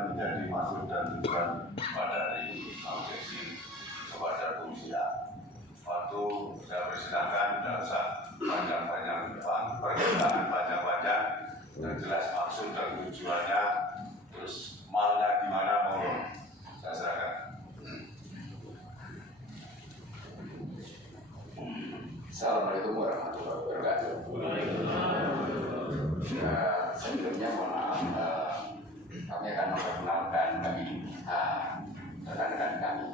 menjadi masuk dan tujuan pada hari ini objeksi kepada komisi A. Waktu saya persilahkan, tidak usah panjang-panjang perkataan panjang-panjang, yang jelas maksud dan tujuannya, terus malnya gimana, mohon saya serahkan. Assalamualaikum warahmatullahi wabarakatuh. Sebelumnya mohon maaf, kami akan memperkenalkan rekan-rekan kami.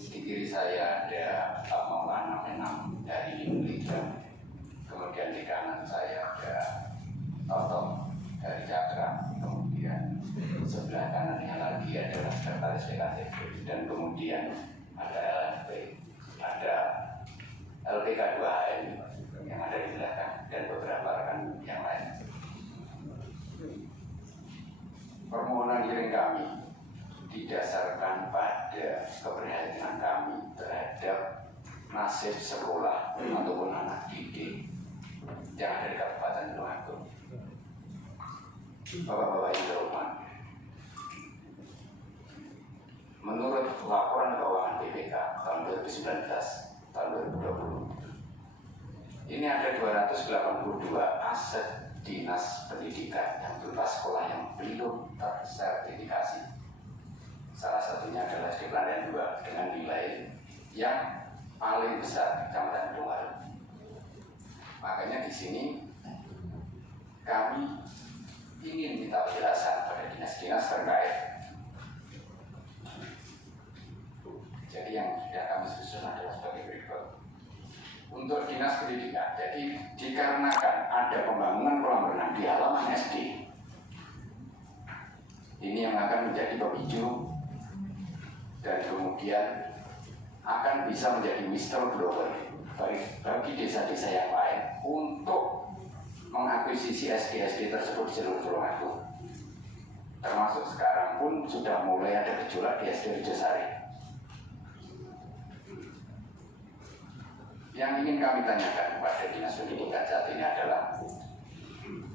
Di kiri saya ada Pak Maulana Menam dari Indonesia. Kemudian di kanan saya ada Toto dari Cakra. Kemudian sebelah kanannya lagi adalah Sekretaris DKTP. Dan kemudian ada LFP, ada LPK 2HN yang ada di belakang dan beberapa rekan yang lain. Permohonan hearing kami didasarkan pada keprihatinan kami terhadap nasib sekolah ataupun anak didik yang ada di Kabupaten Tulungagung. Bapak-bapak yang terhormat, menurut laporan keuangan BPK tahun 2019 tahun 2020, ini ada 282 aset dinas pendidikan yang berupa sekolah yang belum tersertifikasi. Salah satunya adalah SD Pelarian 2 dengan nilai yang paling besar di Kecamatan Tulungagung. Makanya di sini kami ingin minta penjelasan pada dinas-dinas terkait. Jadi yang sudah kami susun adalah sebagai berikut. Untuk dinas pendidikan, jadi dikarenakan ada pembangunan kolam renang di halaman SD, ini yang akan menjadi pemicu dan kemudian akan bisa menjadi whistleblower bagi desa-desa yang lain untuk mengakuisisi SD-SD tersebut di seluruh Tulungagung. Termasuk sekarang pun sudah mulai ada gejolak di SD Rejosari. Yang ingin kami tanyakan kepada dinas pendidikan saat ini adalah,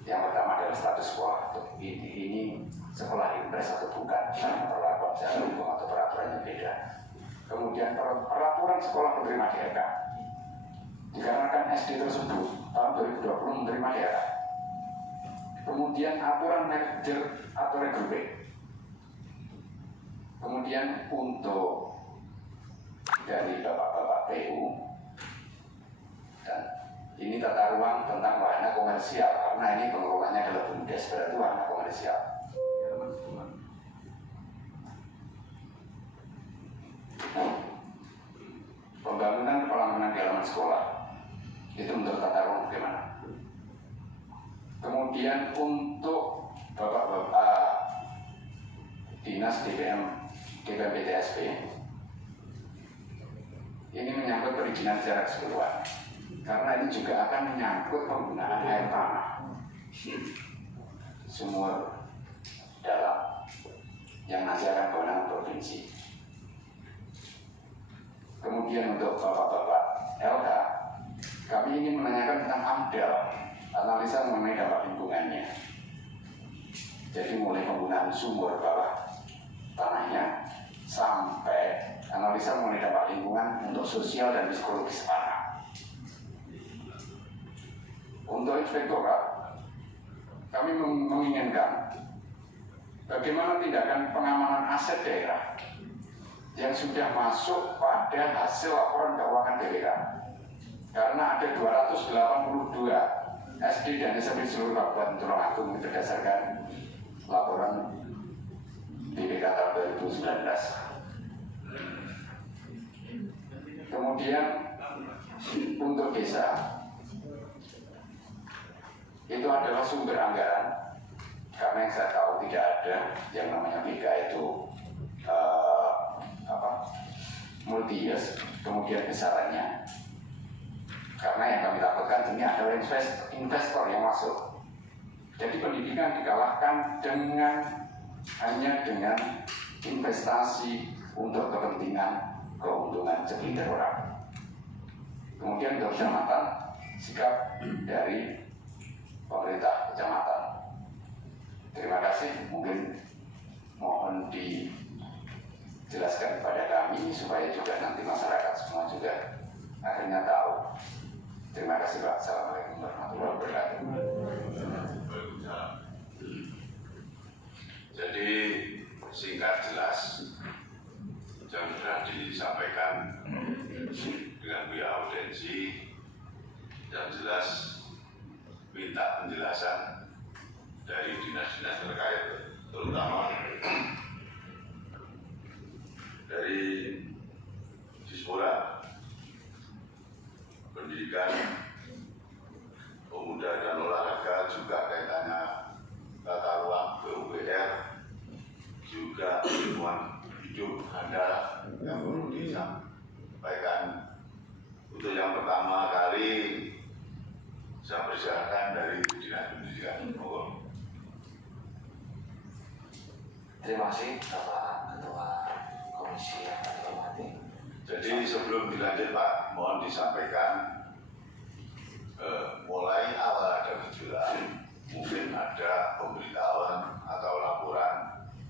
yang pertama adalah status sekolah. Ini sekolah impres atau bukan, perlakuan secara hukum atau peraturannya beda. Kemudian peraturan sekolah penerima DRK, dikarenakan SD tersebut tahun 2020 menerima DRK. Kemudian aturan merger atau regrouping. Kemudian untuk dari bapak-bapak PU, dan ini tata ruang tentang wahana komersial, karena ini pengelolanya adalah BUMDes, berarti wahana komersial. Pembangunan kolam renang di halaman sekolah, itu menurut tata ruang bagaimana? Kemudian untuk bapak-bapak dinas DPM-PTSP, ini menyangkut perizinan secara keseluruhan. Karena ini juga akan menyangkut penggunaan air tanah, sumur dalam yang nanti akan kewenangan provinsi. Kemudian untuk bapak-bapak LH, kami ingin menanyakan tentang AMDAL, analisa mengenai dampak lingkungannya. Jadi mulai penggunaan sumur bawah tanahnya sampai analisa mengenai dampak lingkungan untuk sosial dan psikologis anak. Untuk inspektorat, kami menginginkan bagaimana tindakan pengamanan aset daerah yang sudah masuk pada hasil laporan keuangan BPK. Karena ada 282 SD dan SMP seluruh Kabupaten Tulungagung berdasarkan laporan BPK tahun 2019. Kemudian untuk desa, itu adalah sumber anggaran, karena yang saya tahu tidak ada yang namanya BK itu multi use, kemudian besarannya. Karena yang kami takutkan ini adalah investor yang masuk. Jadi pendidikan dikalahkan hanya dengan investasi untuk kepentingan keuntungan segelintir orang. Kemudian untuk kecamatan, sikap dari pemerintah kecamatan. Terima kasih. Mungkin mohon supaya juga nanti masyarakat semua juga akhirnya tahu. Terima kasih Pak. Assalamualaikum warahmatullahi wabarakatuh. Jadi singkat jelas yang sudah disampaikan dengan pihak audiensi, yang jelas minta penjelasan dari dinas-dinas terkait, terutama dari Dispora Pendidikan, Pemuda dan Olahraga, juga kaitannya tata ruang PUPR, juga lingkungan hidup Anda yang perlu disampaikan. Untuk yang pertama kali saya persilakan dari Dinas Pendidikan. Terima kasih Bapak Ketua Komisi yang kami hormati. Jadi sebelum dilanjut Pak, mohon disampaikan mulai awal ada gejolak, mungkin ada pemberitahuan atau laporan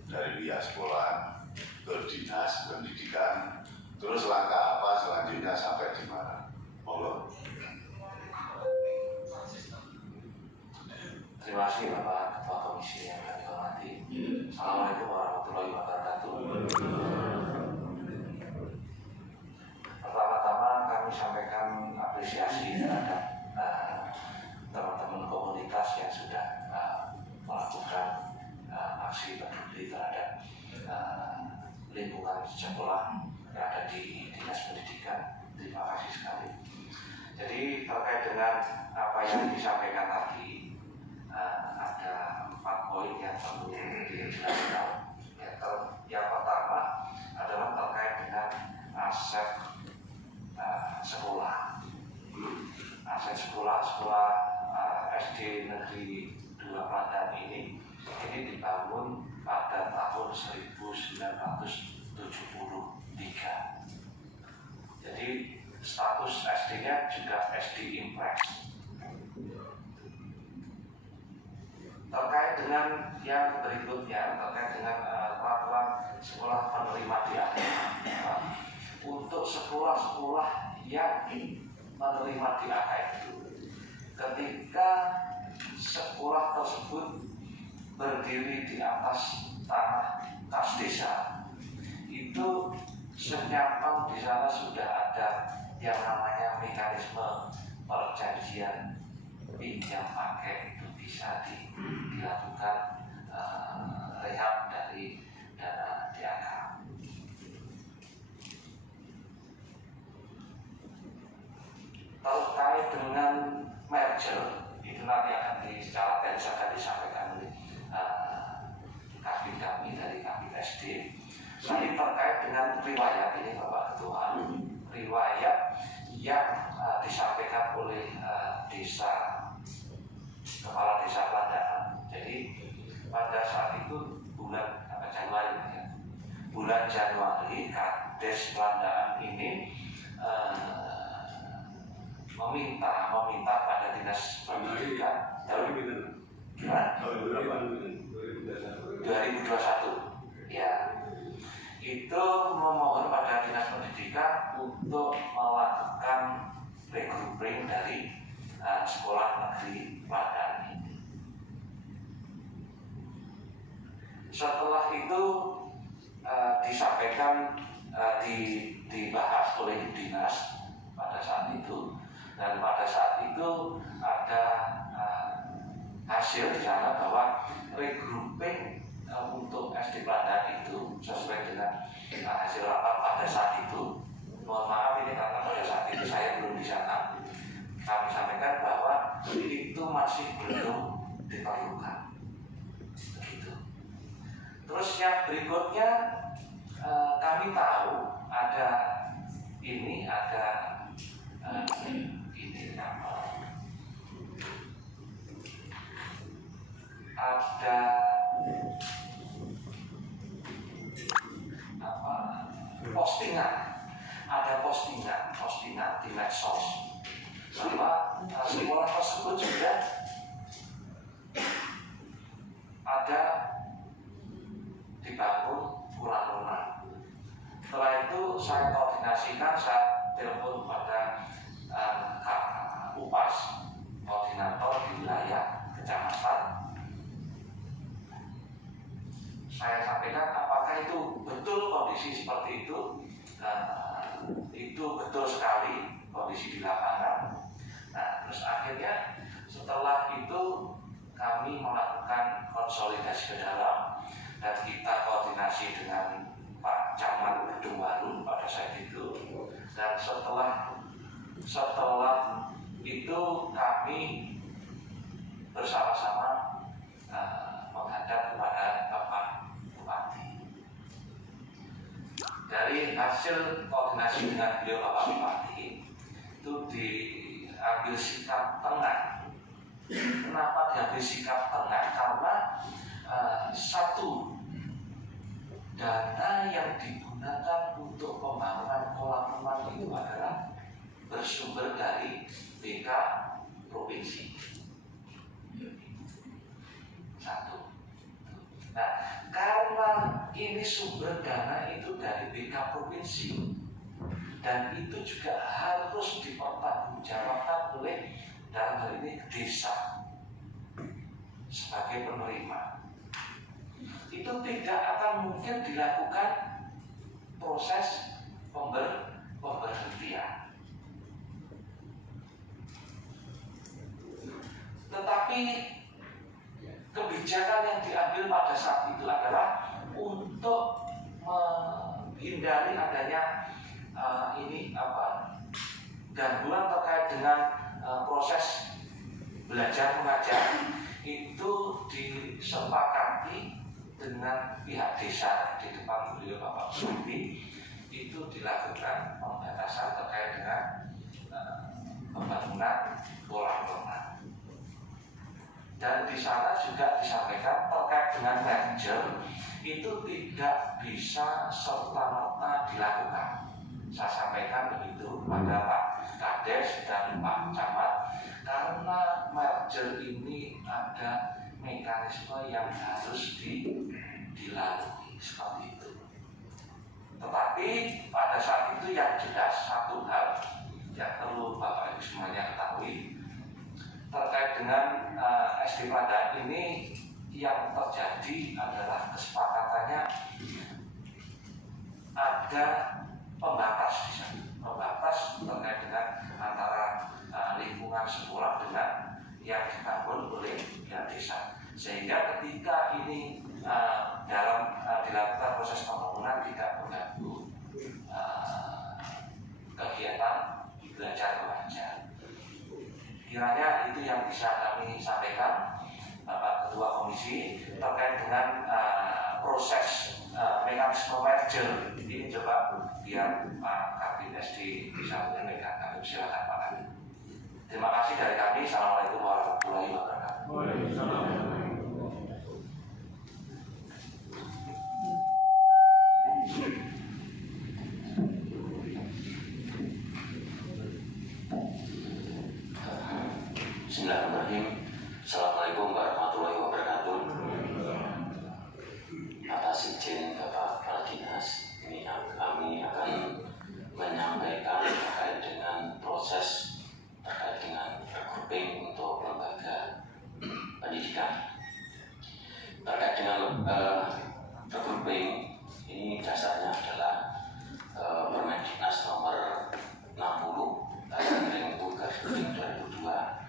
dari pihak sekolah ke Dinas Pendidikan, terus langkah apa selanjutnya sampai di mana? Monggo. Terima kasih Bapak Ketua Komisi yang kami hormati. Assalamualaikum warahmatullahi wabarakatuh. Pertama-tama kami sampaikan apresiasi terhadap teman-teman komunitas yang sudah melakukan aksi peduli terhadap lingkungan sekolah yang ada di Dinas Pendidikan. Terima kasih sekali. Jadi terkait dengan apa yang disampaikan tadi, ada 4 poin yang perlu dijelaskan. Yang pertama adalah terkait dengan aset sekolah. Aset sekolah SD Negeri 2 Klaten ini dibangun pada tahun 1973. Jadi status SD-nya juga SD Impres. Terkait dengan yang berikutnya, terkait dengan peraturan sekolah penerima di AKM, untuk sekolah-sekolah yang menerima di AKM itu, ketika sekolah tersebut berdiri di atas tanah kas desa, itu senyaman di sana sudah ada yang namanya mekanisme perjanjian pinjam pakai, itu bisa dilakukan rehab dari dana DAK. Terkait dengan merger, itu nanti akan secara teknis akan disampaikan oleh kami dari kami SD. Tapi terkait dengan riwayat ini Bapak Ketua, riwayat yang disampaikan oleh Kepala Desa Plandangan. Jadi pada saat itu bulan Januari, Kades Plandangan ini meminta pada Dinas Pendidikan 2021 ya, itu memohon pada Dinas Pendidikan untuk melakukan regrouping dari sekolah negeri Klaten ini. Setelah itu disampaikan, dibahas oleh dinas pada saat itu, dan pada saat itu ada hasil di sana bahwa regrouping untuk SD Klaten itu sesuai dengan hasil rapat pada saat itu. Mohon maaf ini karena pada saat itu saya belum di sana. Kami sampaikan bahwa itu masih belum diperlukan. Begitu. Terus yang berikutnya kami tahu ada ini postingan di medsos bahwa sekolah tersebut juga ada dibangun rumah-rumah. Setelah itu saya koordinasikan, saya telepon kepada UPAS, koordinator di wilayah kecamatan. Saya sampaikan apakah itu betul kondisi seperti itu. Itu betul sekali kondisi di lapangan. Nah, terus akhirnya setelah itu kami melakukan konsolidasi ke dalam dan kita koordinasi dengan Pak Camat Gedung Baru pada saat itu. Dan setelah itu kami bersama-sama menghadap kepada Bapak Bupati. Dari hasil koordinasi dengan beliau Bapak Bupati itu diambil sikap tengah. Kenapa diambil sikap tengah? Karena satu, dana yang digunakan untuk pembangunan kolam renang itu adalah bersumber dari BK provinsi. Satu. Nah, karena ini sumber dana itu dari BK provinsi dan itu juga harus dipertanggungjawabkan oleh dalam hal ini desa sebagai penerima, itu tidak akan mungkin dilakukan proses pemberhentian. Tetapi kebijakan yang diambil pada saat itu adalah untuk menghindari adanya gangguan terkait dengan proses belajar mengajar. Itu disepakati dengan pihak desa di depan beliau Bapak Bupati. Itu dilakukan pembatasan terkait dengan pembangunan kolam renang. Dan di sana juga disampaikan terkait dengan merger itu tidak bisa serta-merta dilakukan. Saya sampaikan begitu pada Pak Kades dan Pak Camat, karena merger ini ada mekanisme yang harus dilalui seperti itu. Tetapi pada saat itu yang jelas satu hal yang perlu Bapak Ibu semuanya ketahui terkait dengan SD Padang ini, yang terjadi adalah kesepakatannya ada pembatas di sana, pembatas terkait dengan antara lingkungan sekolah dengan yang dibangun oleh pihak desa, sehingga ketika ini dilakukan proses pembangunan tidak mengganggu kegiatan belajar mengajar. Kiranya itu yang bisa kami sampaikan Bapak Ketua Komisi terkait dengan proses mekanisme merger ini. Coba biar Pak Kabindes bisa menyampaikan. Kami silakan Pak Kabindes. Terima kasih dari kami. Assalamualaikum warahmatullahi wabarakatuh. Bismillahirrahmanirrahim. Assalamualaikum warahmatullahi wabarakatuh. Atas izin Bapak Kepala Dinas, ini kami akan menyampaikan terkait dengan proses terkait dengan regrouping untuk lembaga pendidikan. Terkait dengan regrouping ini dasarnya adalah Permendiknas nomor 60 2002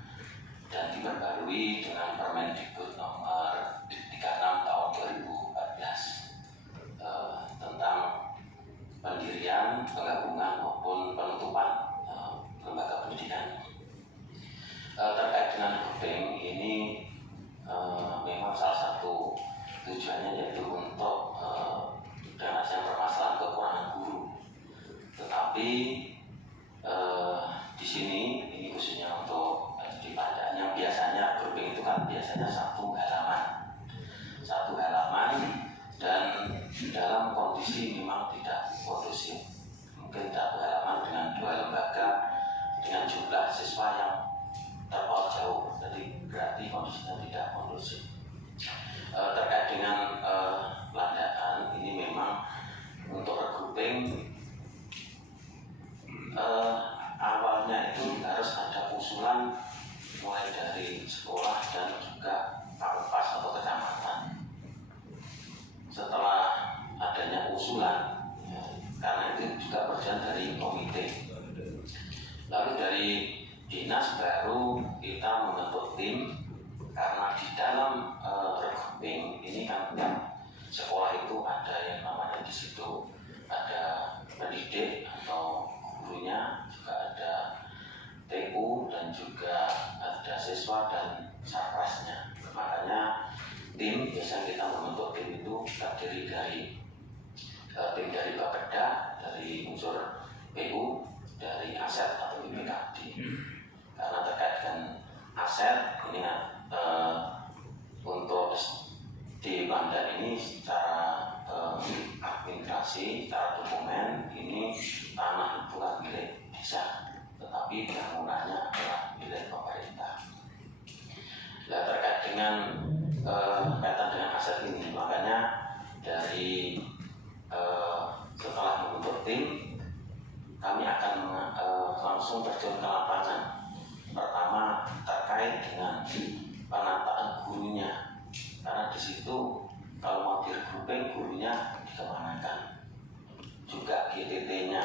dan diperbarui dengan Permendikbud nomor 36 tahun 2014 tentang pendirian, penggabungan maupun penutupan lembaga pendidikan. Terkait dengan grouping ini memang salah satu tujuannya yaitu untuk dengan permasalahan kekurangan guru. Tetapi di sini ini khususnya untuk di Padang yang biasanya grouping itu kan biasanya satu halaman dan dalam kondisi memang tidak kondusif. Mungkin satu halaman dengan dua lembaga dengan jumlah siswa yang terpaut jauh, jadi berarti kondisinya tidak kondusif. Terkait dengan landaan ini memang untuk regrouping dari tim dari Bapeda, dari unsur PU, dari aset atau BPKD. Karena terkait dengan aset ini untuk di Pandan ini secara administrasi, secara dokumen ini tanah bukan milik desa, tetapi bangunannya adalah milik pemerintah. Nah, terkait dengan kaitan dengan aset ini, makanya dari setelah membentuk tim, kami akan langsung terjun ke lapangan. Pertama terkait dengan penataan gurunya, karena di situ kalau mau di-regrouping gurunya dikemanakan, juga GTT-nya,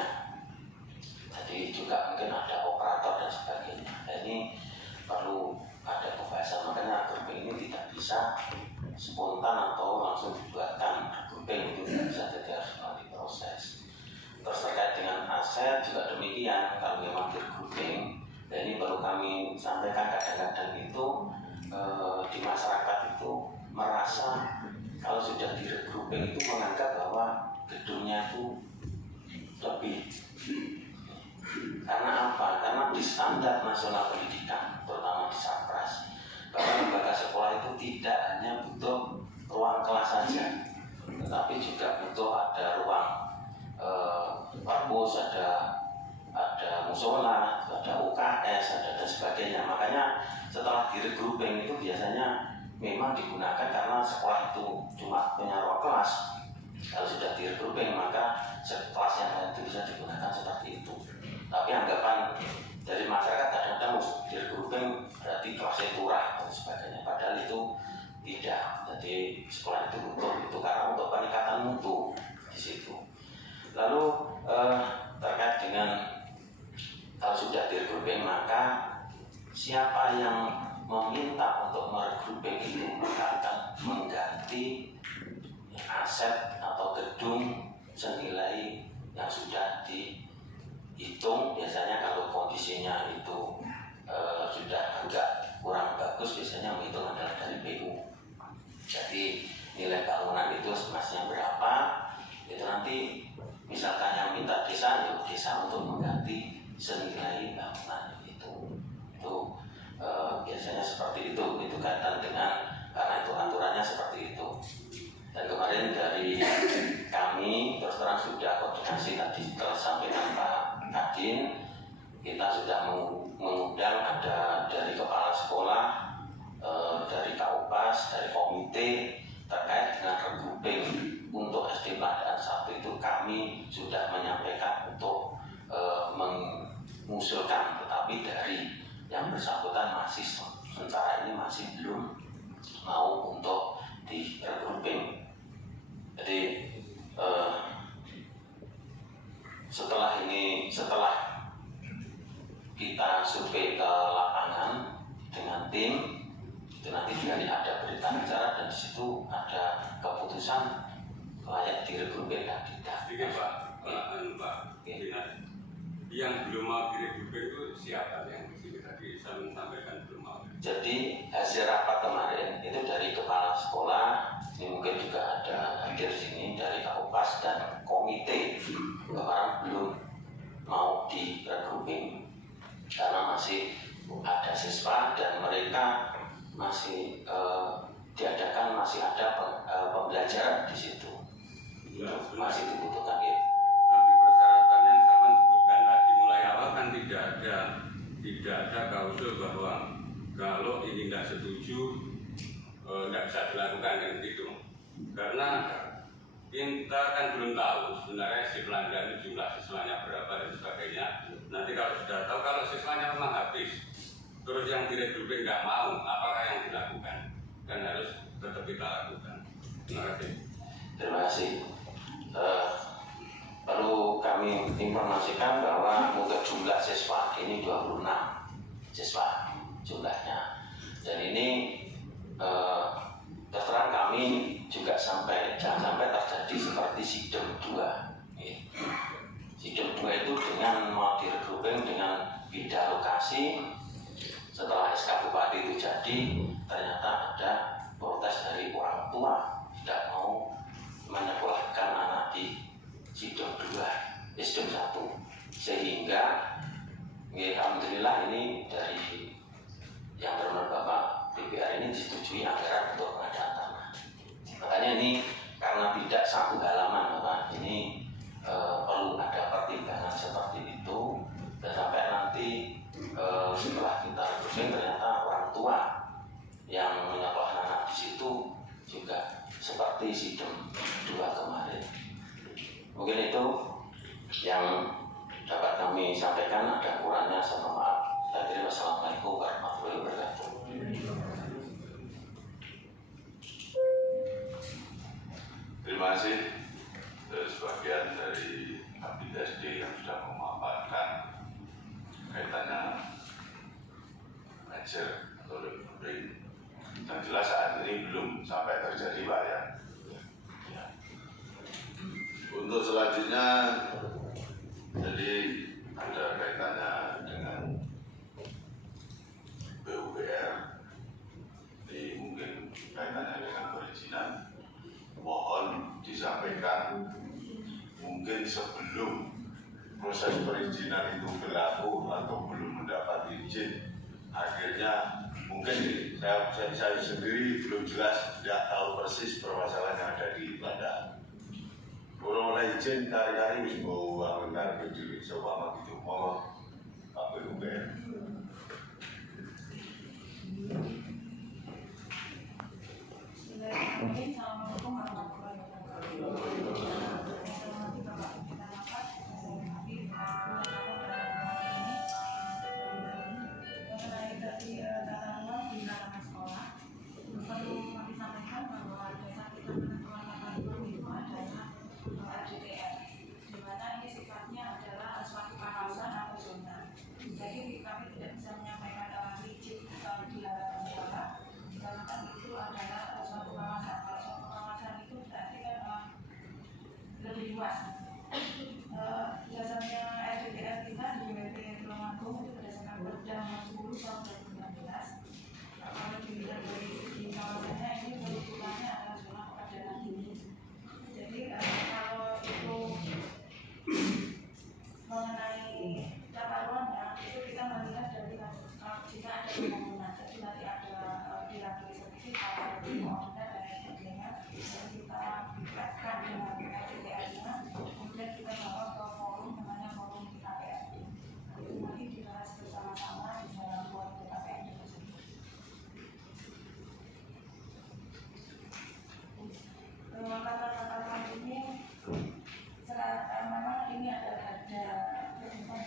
jadi juga mungkin ada operator dan sebagainya. Dan ini perlu ada pembahasan, makanya grouping ini tidak bisa spontan atau langsung dibuatkan. Grouping itu tidak bisa, jadi harus diproses. Terus terkait dengan aset juga demikian, kalau memang di-grouping, dan ini perlu kami sampaikan, kadang-kadang itu di masyarakat itu merasa kalau sudah di-grouping itu menganggap bahwa gedungnya itu lebih. Karena apa? Karena di standar nasional pendidikan, terutama di Sapras, bahwa lembaga sekolah itu tidak hanya butuh ruang kelas saja, tetapi juga butuh ada ruang perpus, ada musola, ada UKS, ada dan sebagainya. Makanya setelah di-regrouping itu biasanya memang digunakan karena sekolah itu cuma punya ruang kelas. Kalau sudah di-regrouping maka kelas yang lain itu bisa digunakan seperti itu. Tapi anggapan dari masyarakat kadang-kadang di-regrouping berarti kelasnya kurang dan sebagainya. Padahal itu tidak. Jadi sekolah itu butuh itu karena untuk peningkatan mutu di situ. Lalu terkait dengan kalau sudah di-regrouping maka siapa yang meminta untuk meregrouping itu maka akan mengganti aset atau gedung senilai yang sudah dihitung. Biasanya kalau kondisinya itu sudah agak kurang bagus, biasanya menghitung adalah dari PU. Jadi nilai bangunan itu semestinya berapa, itu nanti misalkan yang minta desa, ya desa untuk mengganti senilai bangunan itu biasanya seperti itu kaitan dengan, karena itu aturannya seperti itu. Dan kemarin dari kami terus terang sudah koordinasi tadi telah sampaikan Pak Kadin, kita sudah mengundang ada dari kepala sekolah, dari Kaupas, dari komite terkait dengan regrouping untuk SD Pandaan 1 itu kami sudah menyampaikan untuk mengusulkan, tetapi dari yang bersangkutan masih sementara ini masih belum mau untuk di regrouping. Jadi setelah kita survei ke lapangan dengan tim, itu nanti juga ada berita acara dan di situ ada keputusan layak di regrouping dan tidak. Sedikit Pak Dinas, yang belum mau di regrouping itu siapa yang di sini tadi saya sampaikan belum mau? Jadi hasil rapat kemarin itu dari kepala sekolah, ini mungkin juga ada hadir sini dari Kaupas dan komite, kemarin belum mau di regrouping karena masih ada siswa dan mereka masih diadakan, masih ada pembelajaran di situ. Ya, masih dibutuhkan ya. Tapi persyaratan yang saya sebutkan tadi mulai awal kan tidak ada klausul bahwa kalau ini tidak setuju tidak bisa dilakukan kan gitu. Karena kita kan belum tahu sebenarnya si pelanggan jumlah siswanya berapa dan sebagainya. Nanti kalau sudah tahu, kalau siswanya memang habis, terus yang di-regrouping nggak mau, apakah yang dilakukan? Kan harus tetap kita lakukan. Terima kasih. Terima kasih. Perlu kami informasikan bahwa untuk jumlah siswa ini 26 siswa jumlahnya, dan ini terus terang kami juga jangan sampai terjadi seperti SIDEM 2. SIDEM 2 itu dengan mau di-regrouping dengan pindah lokasi, setelah SK Bupati itu jadi ternyata ada protes dari orang tua tidak mau menyekolahkan halaman Bapak. Ini perlu ada pertimbangan seperti itu, dan sampai nanti setelah kita recruiting ternyata orang tua yang menyekolah anak di situ juga seperti sidem 2 kemarin. Mungkin itu yang dapat kami sampaikan, ada kurangnya saya mohon maaf. Saya wassalamualaikum warahmatullahi wabarakatuh. Terima kasih sebagian dari Kabit SD yang sudah memaparkan kaitannya manajer atau recruiting. Yang jelas saat ini belum sampai terjadi Pak ya. Untuk selanjutnya, jadi ada kaitannya dengan PUPR, ini mungkin kaitannya dengan perizinan. Mohon disampaikan mungkin sebelum proses perizinan itu berlaku atau belum mendapat izin, akhirnya mungkin saya sendiri belum jelas, tidak tahu persis permasalahan yang ada di Belanda. Kurang oleh izin kari-kari wis mau bangun kari berdiri seumpama gitu, mohon Pak PUPR. Assalamualaikum warahmatullahi wabarakatuh. Mengenai dari tata ruang di dalam sekolah, perlu kami sampaikan bahwa dasar kita menentukan tata ruang itu adalah RDTR, di mana ini sifatnya adalah suatu kawasan atau zona. Jadi kami tidak bisa menyampaikan rigid atau di halaman sekolah, karena kan itu adalah suatu kawasan. Kalau suatu kawasan itu berarti kan lebih luas. Dasarnya RDTR kita di WP Tulungagung itu berdasarkan Perda Nomor 10 tahun 2016. Kalau dilihat dari segi kawasannya ini perhitungannya adalah zona kepadatan tinggi. Jadi kalau itu mengenai tata ruangnya itu kita melihat dari jika ada pembangunan, jadi nanti ada dilatih sertifikat, ada koordinat dan lain sebagainya. Jadi kita kaitkan dengan RDTR-nya, kemudian kita bawa ke forum namanya forum KPR. Itu nanti dibahas bersama-sama di dalam forum KPR tersebut. Kata-kata ruang ini memang ini ada ketentuan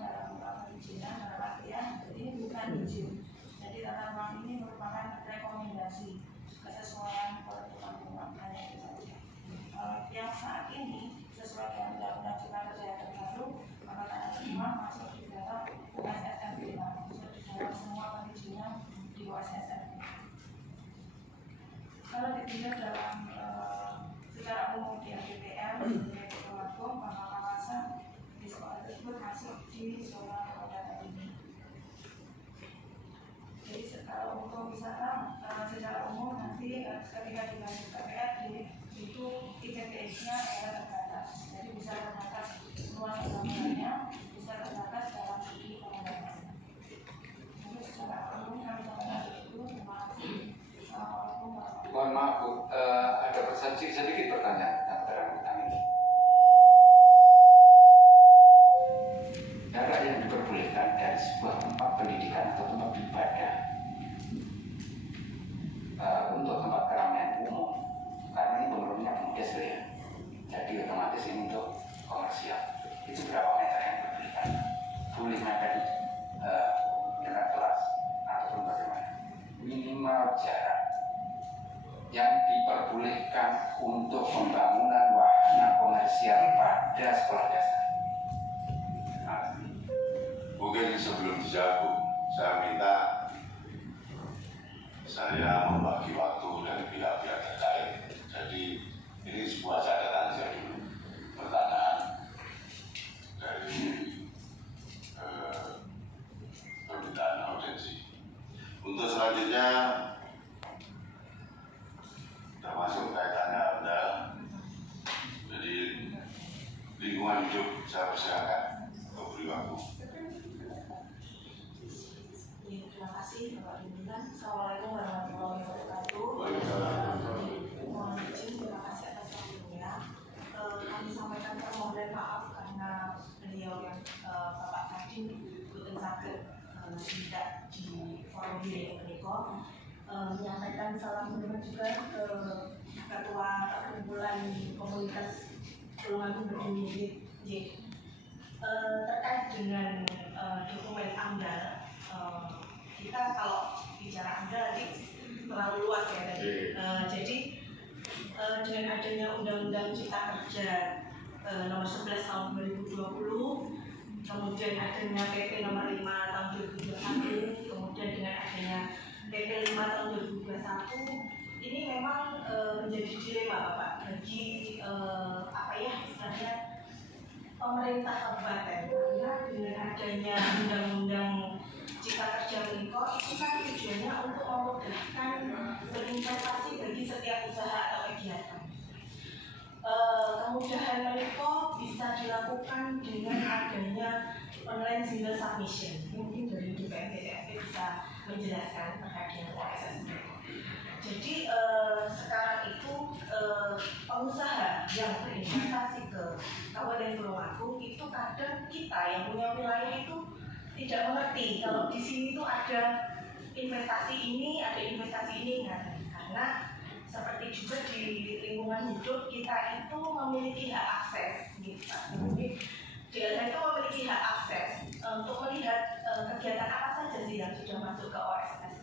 dalam perizinan dalam artian ini bukan izin. Jadi tata ruang ini merupakan rekomendasi kesesuaian peruntukan ruang, hanya itu saja. Yang saat ini sesuai dengan Undang-Undang Cipta Kerja yang terbaru, maka tata ruang masuk di dalam USSM 5, masuk di dalam semua perizinan di USSM. Kalau dilihat dalam secara umum di RDTR, di Tulungagung, maka kawasan di sekolah tersebut masuk di zona kepadatan ini. Jadi untuk misalkan secara umum nanti ketika dibangun KPR itu IPTS-nya adalah terbatas. Jadi bisa terbatas luas bangunannya, bisa terbatas dalam segi pengembangannya. Jadi secara umum kami sampaikan itu. Terima kasih. Assalamualaikum warahmatullahi wabarakatuh. Mohon maaf Bu, ada sedikit pertanyaan yang bersangkutan ini. Jarak yang diperbolehkan dari sebuah tempat pendidikan atau tempat ibadah untuk tempat keramaian umum, karena ini menurunnya kemudian ya, jadi otomatis ini untuk komersial. Itu berapa meter yang diperbolehkan? Boleh meter di dekat kelas ataupun bagaimana? Minimal jarak yang diperbolehkan untuk pembangunan wahana komersial pada sekolah dasar. Mungkin sebelum dijawab, saya minta saya membagi waktu dari pihak-pihak terkait. Jadi ini sebuah catatan saya dulu. Pertanyaan dari permintaan audiensi. Untuk selanjutnya termasuk kaitannya ada jadi lingkungan hidup, saya persilakan untuk beri waktu. Terima kasih Bapak Pimpinan. Assalamualaikum warahmatullahi wabarakatuh. Waalaikumsalam. Mohon izin, terima kasih atas waktunya. menyampaikan salam hormat juga ke Ketua Perkumpulan Komunitas Tulungagung Berdiri terkait dengan dokumen AMDAL. Kita kalau bicara AMDAL nanti terlalu luas ya tadi. Jadi dengan adanya Undang-Undang Cipta Kerja nomor 11 tahun 2020, kemudian adanya PP nomor 5 tahun 2021, kemudian dengan adanya PP 5 tahun 2021, ini memang menjadi dilema Bapak bagi istilahnya pemerintah kabupaten, karena dengan adanya Undang-Undang Cipta Kerja Menko itu kan tujuannya untuk memudahkan berinvestasi bagi setiap usaha atau kegiatan. Kemudahan Menko bisa dilakukan dengan adanya online single submission. Mungkin dari DPRD bisa menjelaskan terkait dengan OSS. Jadi sekarang itu pengusaha yang berinvestasi ke Kabupaten Tulungagung itu kadang kita yang punya wilayah itu tidak mengerti kalau di sini itu ada investasi ini, karena seperti juga di lingkungan hidup kita itu memiliki hak akses, gitu. Jadi DLH itu memiliki hak akses untuk melihat kegiatan apa saja sih yang sudah masuk ke OSS.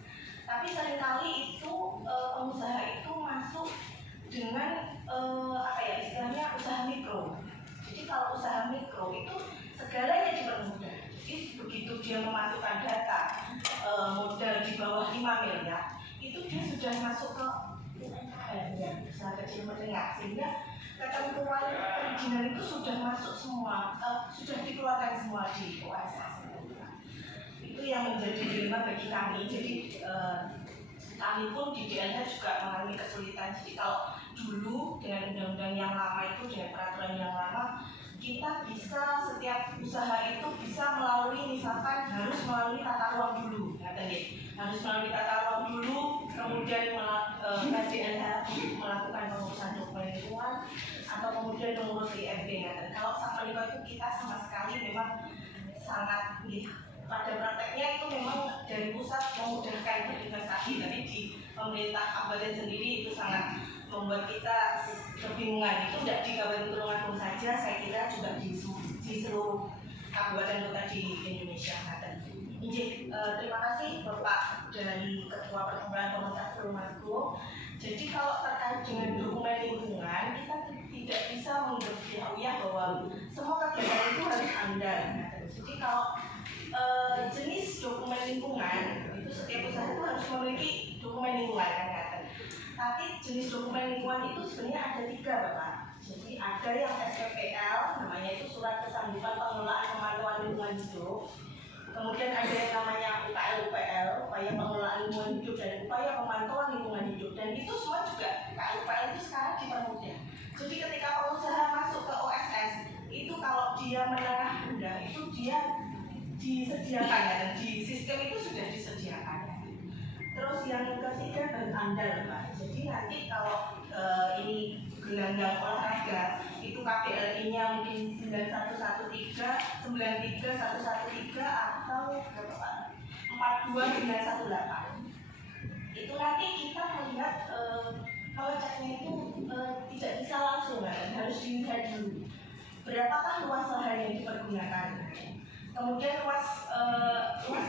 Tapi seringkali itu pengusaha itu masuk dengan istilahnya usaha mikro. Jadi kalau usaha mikro itu segalanya dipermudah. Jadi begitu dia memasukkan data modal di bawah 5 miliar, itu dia sudah masuk ke usaha kecil menengah, sehingga ketentuan perizinan itu sudah masuk semua, sudah dikeluarkan semua di OSS. Itu yang menjadi dilema bagi kami. Jadi kami pun di DLH juga mengalami kesulitan. Jadi kalau dulu dengan undang-undang yang lama itu, dengan peraturan yang lama, kita bisa setiap usaha itu bisa melalui, misalkan harus melalui tata ruang dulu, harus melalui tata ruang dulu, kemudian DLH melakukan pengurusan dokumen lingkungan atau kemudian mengurus IFB. Kalau sama itu kita sama sekali memang sangat pada prakteknya itu memang dari pusat memudahkan berinvestasi, tapi di pemerintah kabupaten sendiri itu sangat membuat kita kebingungan. Itu tidak di Kabupaten Tulungagung saja, saya kira juga di seluruh kabupaten kota di Indonesia. Terima kasih Bapak dari Ketua Perkumpulan Komunitas Tulungagung. Jadi kalau terkait dengan dokumen lingkungan, kita tidak bisa mengetahui bahwa semua kegiatan itu harus AMDAL. Jadi kalau jenis dokumen lingkungan itu setiap usaha itu harus memiliki dokumen lingkungan Tapi jenis dokumen lingkungan itu sebenarnya ada 3 Bapak. Jadi ada yang SPPL, namanya itu surat kesanggupan pengelolaan pemantauan lingkungan hidup. Kemudian ada yang namanya UPL, upaya pengelolaan lingkungan hidup, dan upaya pemantauan lingkungan hidup. Dan itu semua juga UPL itu sekarang dipermudah. Jadi ketika pengusaha masuk ke OSS, itu kalau dia menengah rendah itu dia disediakan dan di sistem itu sudah disediakan. Terus yang ketiga baru AMDAL Pak. Jadi nanti kalau ini gelanggang olahraga itu KBLI-nya mungkin 9113, 93113 atau 42918. Itu nanti kita melihat mengeceknya itu tidak bisa langsung kan, harus dilihat dulu berapakah luas lahan yang dipergunakan. Kemudian luas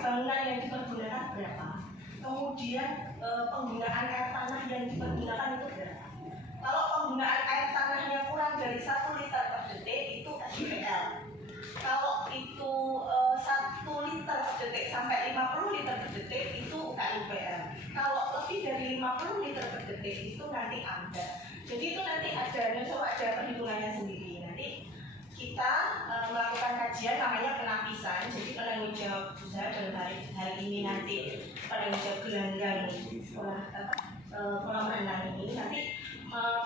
bangunan yang dipergunakan berapa? Kemudian penggunaan air tanah yang dipergunakan itu berapa? Kalau penggunaan air tanahnya kurang dari 1 liter per detik itu SPL. Kalau itu 1 liter per detik sampai 50 liter per detik itu KUPL. Kalau lebih dari 50 liter per detik itu nanti AMDAL. Jadi itu nanti ada perhitungannya sendiri. Nanti kita melakukan kajian namanya penapisan. Jadi penanggung jawab usaha dalam hari ini nanti penanggung jawab gelanggang kolam renang ini nanti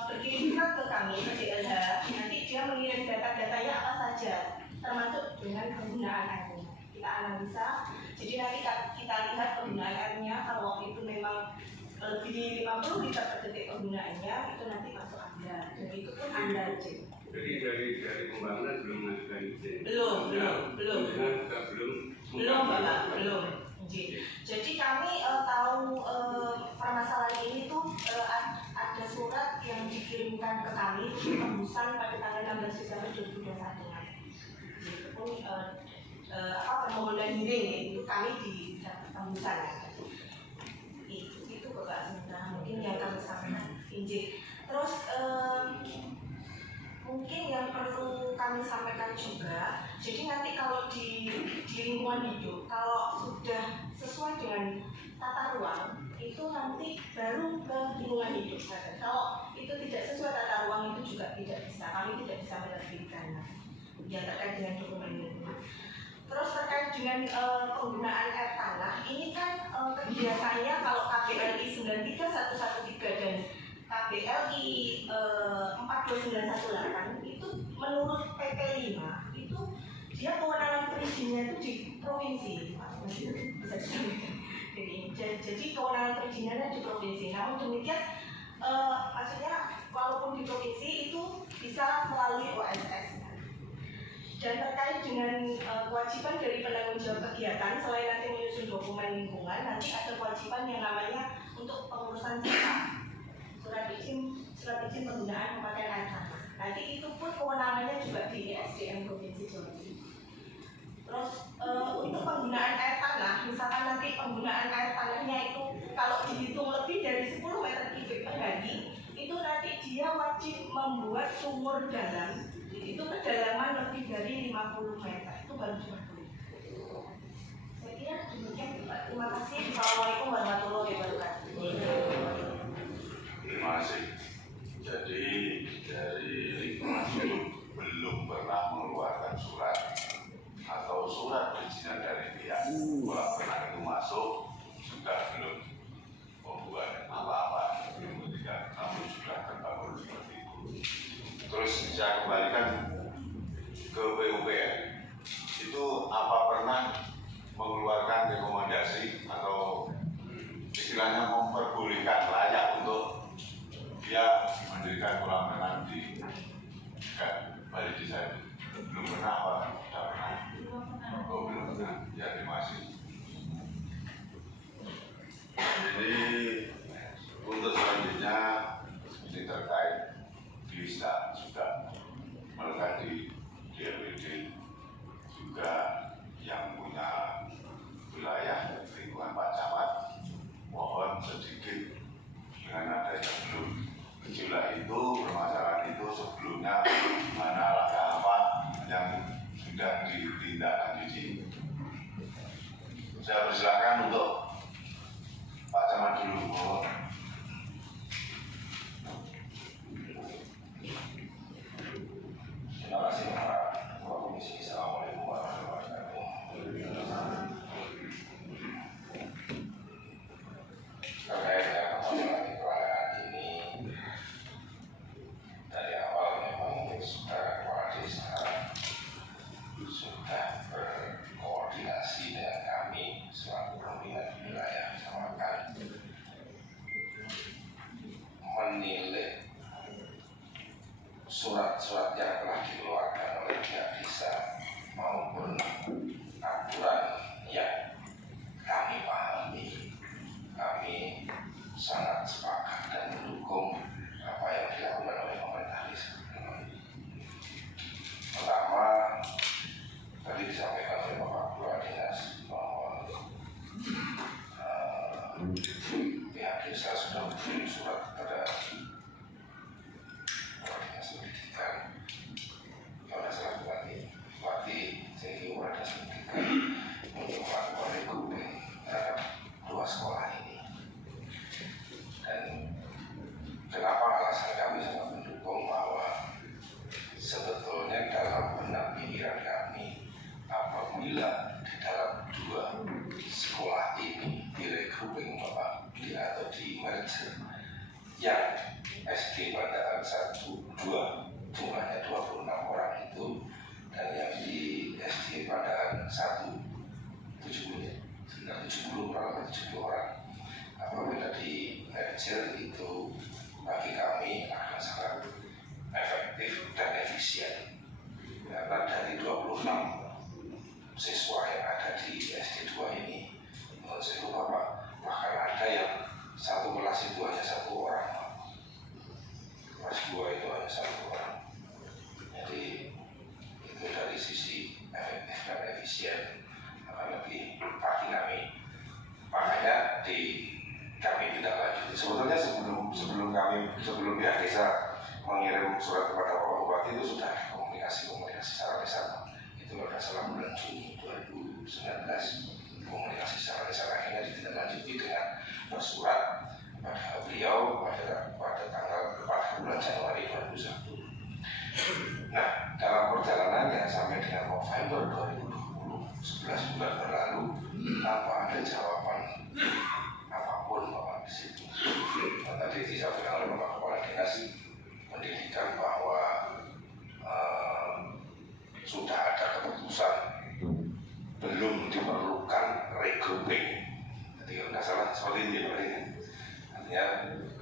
berkirim ke kami ke DLH. Nanti dia mengirim data-datanya apa saja, termasuk dengan penggunaan airnya. Kita analisa. Jadi nanti kita lihat penggunaan airnya. Kalau waktu itu memang lebih dari 50 liter per detik penggunaannya, itu nanti masuk AMDAL. Dan itu pun AMDAL. Jadi dari pembangunan belum mengajukan izin? Belum Bapak, belum. Jadi kami tahu permasalahan ini tuh ada surat yang dikirimkan ke kami tembusan pada tanggal 16 Desember 2021. Itu pun permohonan hearing itu kami di tembusan ya. Itu Bapak sementara mungkin yang kami sampaikan. Terus mungkin yang perlu kami sampaikan juga, jadi nanti kalau di lingkungan hidup, kalau sudah sesuai dengan tata ruang, itu nanti baru ke lingkungan hidup. Kalau itu tidak sesuai tata ruang itu juga tidak bisa, kami tidak bisa menerbitkan yang terkait dengan dokumen lingkungan. Terus terkait dengan penggunaan air tanah, ini kan kegiatannya kalau KBLI 93113 dan KBLI 42918 itu menurut PP 5 itu dia kewenangan perizinnya itu di provinsi. Jadi kewenangan perizinannya di provinsi. Namun demikian maksudnya walaupun di provinsi itu bisa melalui OSS. Dan terkait dengan kewajiban dari penanggung jawab kegiatan, selain nanti menyusun dokumen lingkungan, nanti ada kewajiban yang namanya untuk pengurusan surat izin penggunaan pemakaian air tanah. Nanti itu pun kewenangannya juga di SDM Provinsi Jawa Timur. Terus untuk penggunaan air tanah, misalkan nanti penggunaan air tanahnya itu kalau dihitung lebih dari 10 meter kubik per hari, itu nanti dia wajib membuat sumur dalam. Itu kedalaman lebih dari 50 meter, itu baru boleh. Saya kira demikian. Terima kasih. Assalamualaikum warahmatullahi wabarakatuh. Terima kasih. Jadi dari lingkungan hidup belum pernah mengeluarkan surat atau surat perizinan dari pihak kolam renang itu masuk juga belum membuat apa-apa, belum ketika namun sudah terbangun seperti itu. Terus saya kembalikan ke PUPR, itu apa pernah mengeluarkan rekomendasi atau istilahnya memperbolehkan layak untuk dia mendirikan kolam renang di Bali Desa? Belum pernah apa? Tidak pernah. Oh, belum pernah. Ya, terima kasih. Jadi untuk selanjutnya ini terkait bisa juga melekat di DLPD juga yang punya wilayah lingkungan Pak Camat, mohon sedikit dengan adanya belum gejolak itu, permasalahan itu sebelumnya mana langkah apa yang sudah ditindaklanjuti. Saya persilakan untuk Pak Camat dulu, mohon. Terima kasih Pak Ketua Komisi. Assalamualaikum warahmatullahi wabarakatuh. Terkait dengan permasalahan kekeluargaan ini, dari awal memang saudara kepala desa sudah berkoordinasi dengan kami selaku pembina di wilayah Samarkand menilai surat-surat yang telah dikeluarkan oleh pihak desa maupun aturan yang kami pahami, kami sangat sepakat dan mendukung apa yang dilakukan oleh pemerintah desa. Pertama, tadi disampaikan oleh Bapak Kepala Dinas bahwa pihak desa sudah mengirim surat kepada Dinas Pendidikan, pada saat Bupati jadi Kepala Dinas Pendidikan untuk melakukan recouping terhadap dua sekolah ini. Dan kenapa alasan kami sangat mendukung bahwa sebetulnya dalam benak pikiran kami, apabila di dalam dua sekolah ini di-recouping atau di-merger, yang SD Pandaan 1, 2 jumlahnya 26 orang itu, dan yang di SD Pandaan 1 70 kurang lebih 70 orang. Apabila di merger itu bagi kami akan sangat efektif dan efisien, karena dari 26 siswa yang ada di SD 2 ini waktu itu sudah ada komunikasi secara lisan. Itu kalau tidak salah bulan Juni 2019 komunikasi secara lisan akhirnya ditindaklanjuti dengan bersurat pada beliau pada bulan Januari 2021. Nah, dalam perjalanannya sampai dengan November 2020, 11 bulan berlalu, tanpa ada jawaban apapun Bapak di situ. Dan tadi disampaikan oleh Bapak Kepala Dinas Pendidikan bahwa sudah ada keputusan belum diperlukan regrouping. Jadi kalau tidak salah seperti ini Pak. Artinya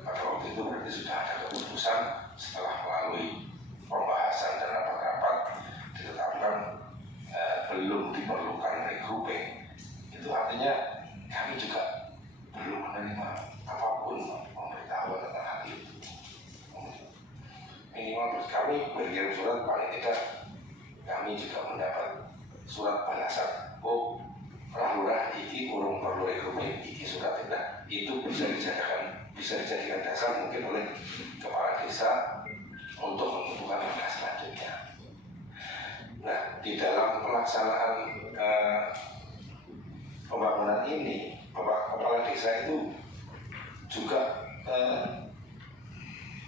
pada waktu itu berarti sudah ada keputusan setelah melalui pembahasan dan rapat-rapat ditetapkan belum diperlukan regrouping. Itu artinya kami juga belum menerima apapun pemberitahuan tentang hal itu. Minimal kami berkirim surat, paling tidak kami juga mendapat surat balasan. Oh, lurah iki kurang perlu regrouping, iki surat tidak. Itu bisa dijadikan dasar mungkin oleh kepala desa untuk menentukan langkah selanjutnya. Nah, di dalam pelaksanaan pembangunan ini, kepala desa itu juga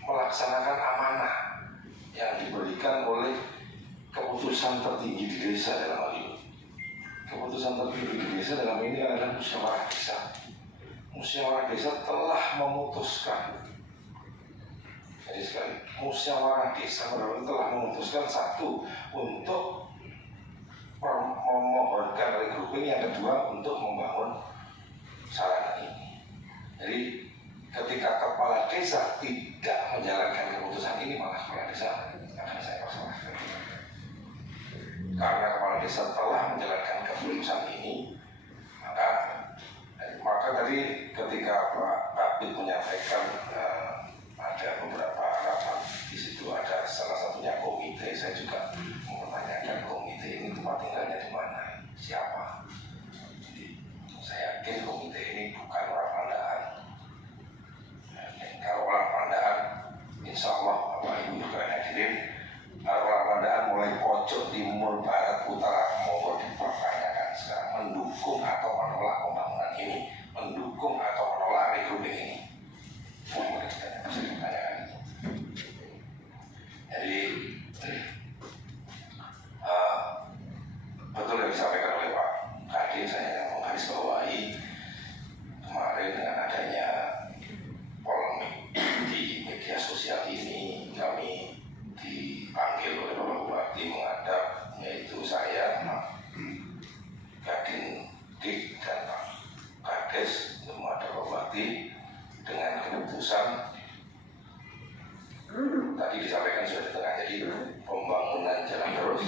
melaksanakan amanah yang diberikan oleh keputusan tertinggi di desa dalam hal ini. Keputusan tertinggi di desa dalam ini adalah musyawarah desa. Musyawarah desa telah memutuskan. Jadi sekali, musyawarah desa telah memutuskan satu untuk memohonkan regrouping, yang kedua untuk membangun sarana ini. Jadi ketika kepala desa tidak menjalankan keputusan ini, malah kepala desa akan saya persalahkan. Karena kepala desa telah menjalankan keputusan ini, maka tadi ketika Pak Kabid menyampaikan ada beberapa harapan di situ, ada salah satunya komite. Saya juga mempertanyakan komite ini tempat tinggalnya di mana, siapa. Jadi, saya yakin komite ini bukan orang Pandaan. Kalau orang Pandaan, insya Allah Bapak Ibu juga hadirin, orang Pandaan mulai pojok timur, barat, utara, mau dipertanyakan sekarang mendukung atau menolak pembangunan ini, mendukung atau menolak regrouping ini. Mereka bisa ditanyakan itu. Jadi betul yang disampaikan oleh Pak Kadin, saya menggarisbawahi kemarin dengan adanya polemik di media sosial ini, kami dipanggil oleh Bapak Bupati menghadap, yaitu saya, Pak Kadin Dik dan Pak Kades, untuk menghadap Bapak Bupati dengan keputusan tadi disampaikan sudah di tengah. Jadi pembangunan jalan terus,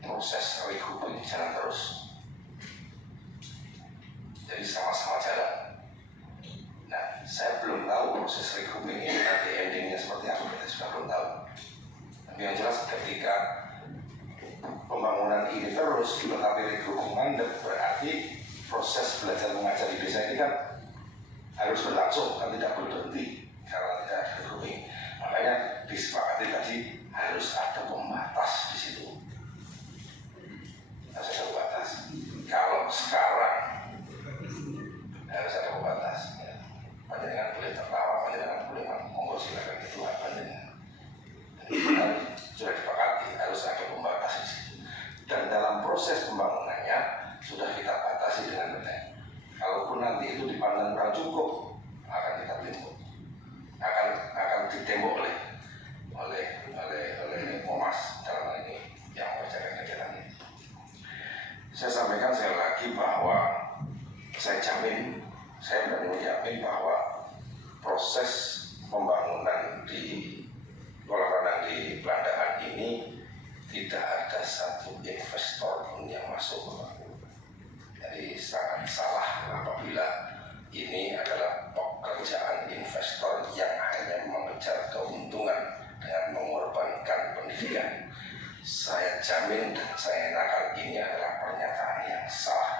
proses regrouping jalan terus. Jadi sama-sama jalan. Nah, saya belum tahu proses regrouping ini nanti endingnya seperti apa, kita sudah belum tahu. Tapi yang jelas ketika pembangunan ini terus tetapi regrouping mandek, berarti proses belajar mengajar di desa ini kan harus berlangsung, kan tidak boleh berhenti karena tidak ada regrouping. Makanya disepakati tadi harus ada pembatas di situ. Harus ada pembatas. Kalau sekarang harus ada pembatas. Ya. Panjenengan boleh tertawa, panjenengan boleh monggo silakan itu apa panjenengan. Sudah disepakati harus ada pembatas di situ. Dan dalam proses pembangunannya sudah kita batasi dengan benar. Kalaupun nanti itu dipandang kurang cukup, akan kita tembok. Akan ditembok oleh Momas dalam hal ini yang mengerjakan kegiatan ini. Saya sampaikan sekali lagi bahwa saya berani menjamin bahwa proses pembangunan di kolam renang di Belandaan ini tidak ada satu investor pun yang masuk. Jadi sangat salah apabila ini adalah pekerjaan investor yang hanya mengejar keuntungan dengan mengorbankan pendidikan. Saya jamin dan saya nakal ini adalah pernyataan yang salah.